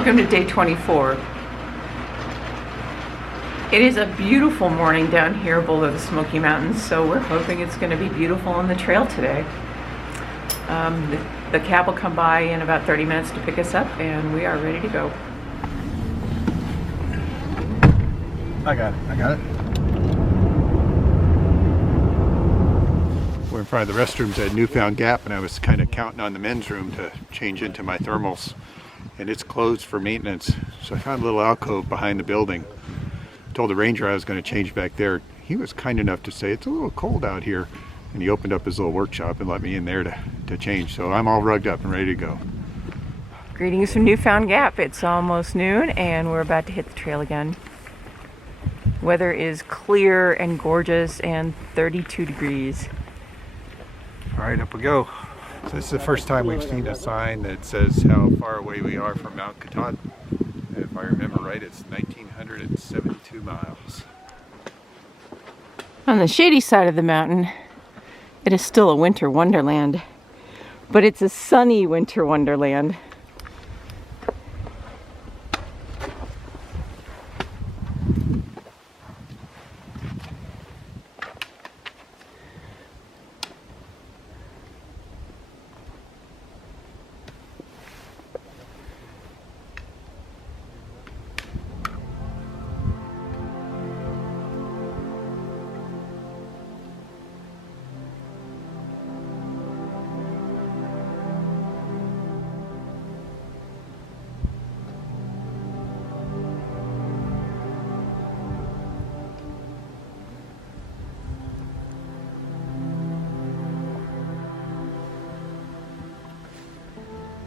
Welcome to day 24. It is a beautiful morning down here below the Smoky Mountains, so we're hoping it's going to be beautiful on the trail today. The cab will come by in about 30 minutes to pick us up, and we are ready to go. I got it. We're in front of the restrooms at Newfound Gap, and I was kind of counting on the men's room to change into my thermals, and it's closed for maintenance. So I found a little alcove behind the building. Told the ranger I was going to change back there. He was kind enough to say it's a little cold out here, and he opened up his little workshop and let me in there to change. So I'm all rugged up and ready to go. Greetings from Newfound Gap. It's almost noon, and we're about to hit the trail again. Weather is clear and gorgeous and 32 degrees. All right, up we go. So this is the first time we've seen a sign that says how far away we are from Mount Katahdin. If I remember right, it's 1,972 miles. On the shady side of the mountain, it is still a winter wonderland, but it's a sunny winter wonderland.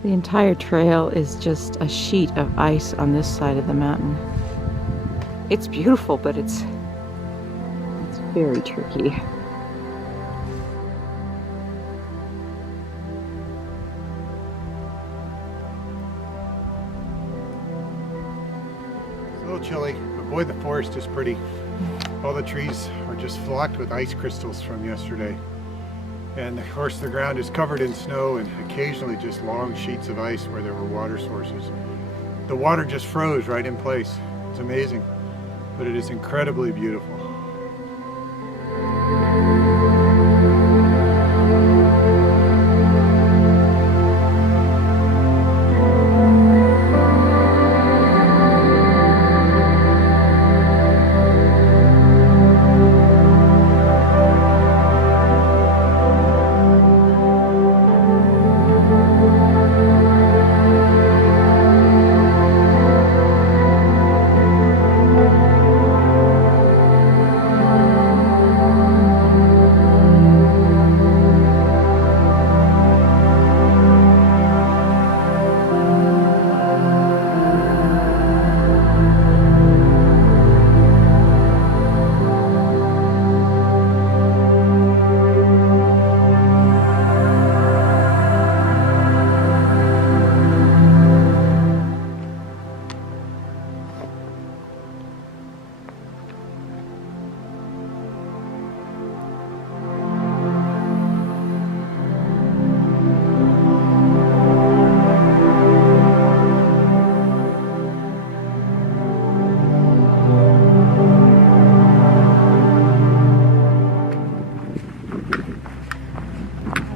The entire trail is just a sheet of ice on this side of the mountain. It's beautiful, but it's very tricky. It's a little chilly, but boy, the forest is pretty. All the trees are just flocked with ice crystals from yesterday. And of course the ground is covered in snow and occasionally just long sheets of ice where there were water sources. The water just froze right in place. It's amazing, but it is incredibly beautiful.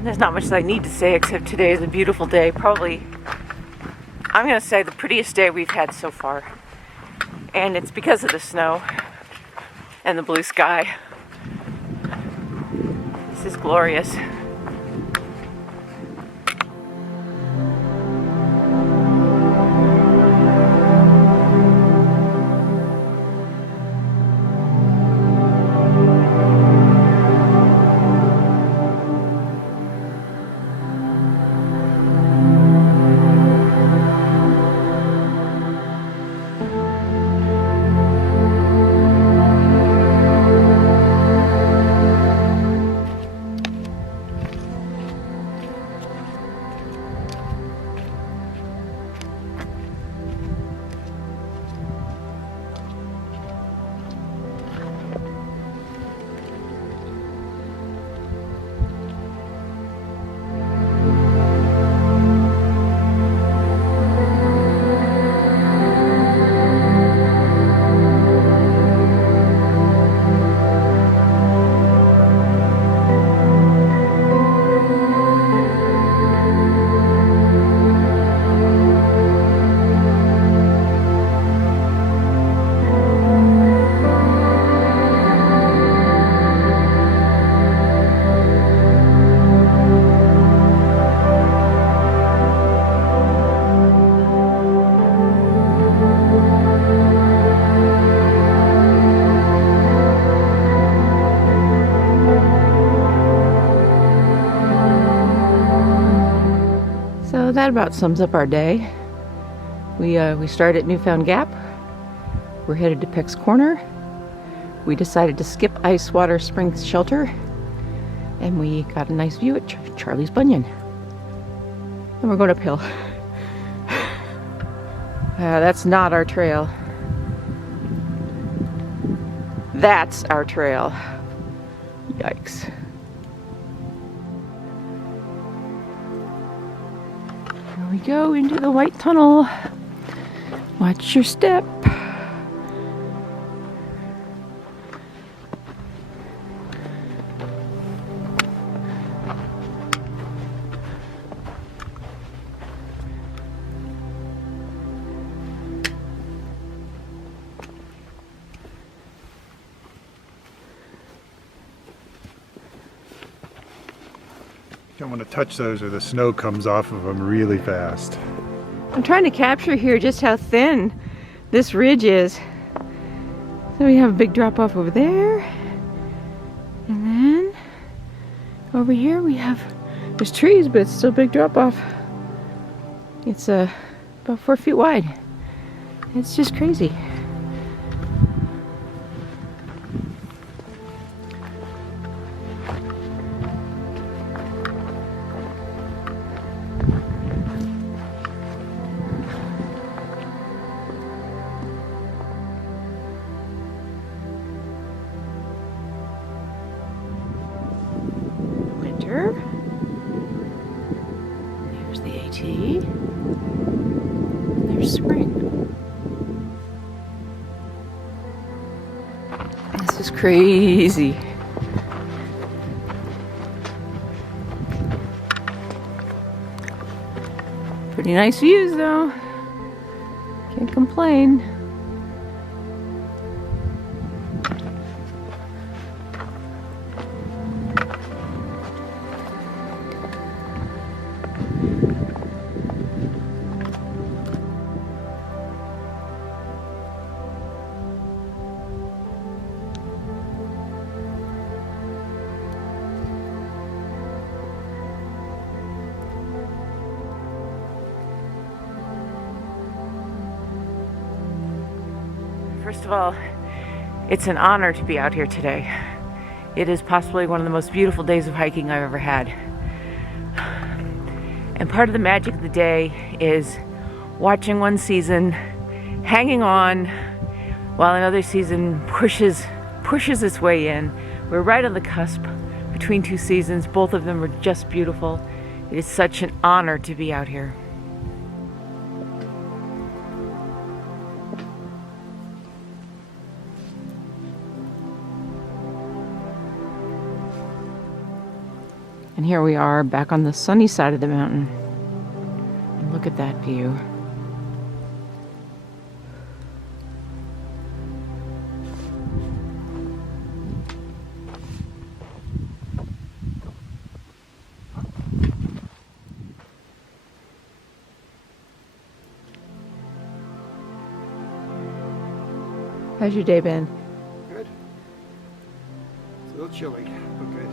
There's not much that I need to say except today is a beautiful day. Probably, I'm going to say the prettiest day we've had so far. And it's because of the snow and the blue sky. This is glorious. that about sums up our day. We started at Newfound Gap. We're headed to Peck's Corner. We decided to skip Ice Water Springs Shelter, and we got a nice view at Charlie's Bunyan. And we're going uphill. That's not our trail. That's our trail. Yikes. Here we go into the white tunnel. Watch your step. Don't want to touch those or the snow comes off of them really fast. I'm trying to capture here just how thin this ridge is. So we have a big drop off over there. And then over here there's trees, but it's still a big drop off. It's about 4 feet wide. It's just crazy. There's the AT. There's spring. This is crazy. Pretty nice views though. Can't complain. First of all, it's an honor to be out here today. It is possibly one of the most beautiful days of hiking I've ever had. And part of the magic of the day is watching one season, hanging on, while another season pushes its way in. We're right on the cusp between two seasons. Both of them are just beautiful. It is such an honor to be out here. And here we are back on the sunny side of the mountain. And look at that view. How's your day been? Good. It's a little chilly, but good.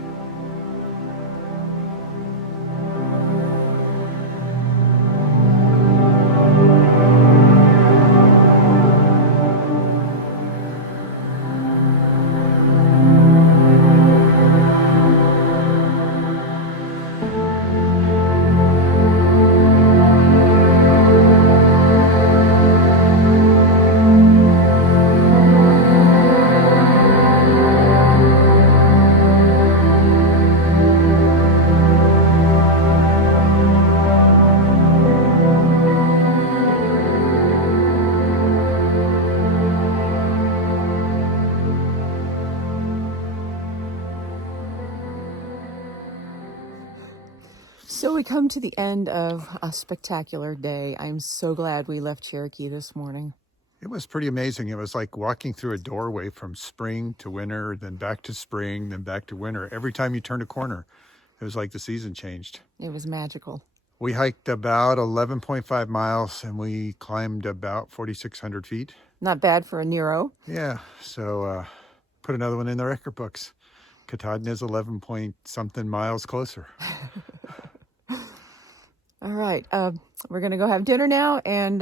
So we come to the end of a spectacular day. I'm so glad we left Cherokee this morning. It was pretty amazing. It was like walking through a doorway from spring to winter, then back to spring, then back to winter. Every time you turned a corner, it was like the season changed. It was magical. We hiked about 11.5 miles and we climbed about 4,600 feet. Not bad for a Nero. Yeah, so put another one in the record books. Katahdin is 11 point something miles closer. All right, we're gonna go have dinner now and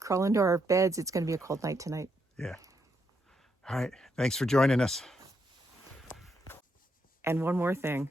crawl into our beds. It's gonna be a cold night tonight. Yeah. All right. Thanks for joining us. And one more thing.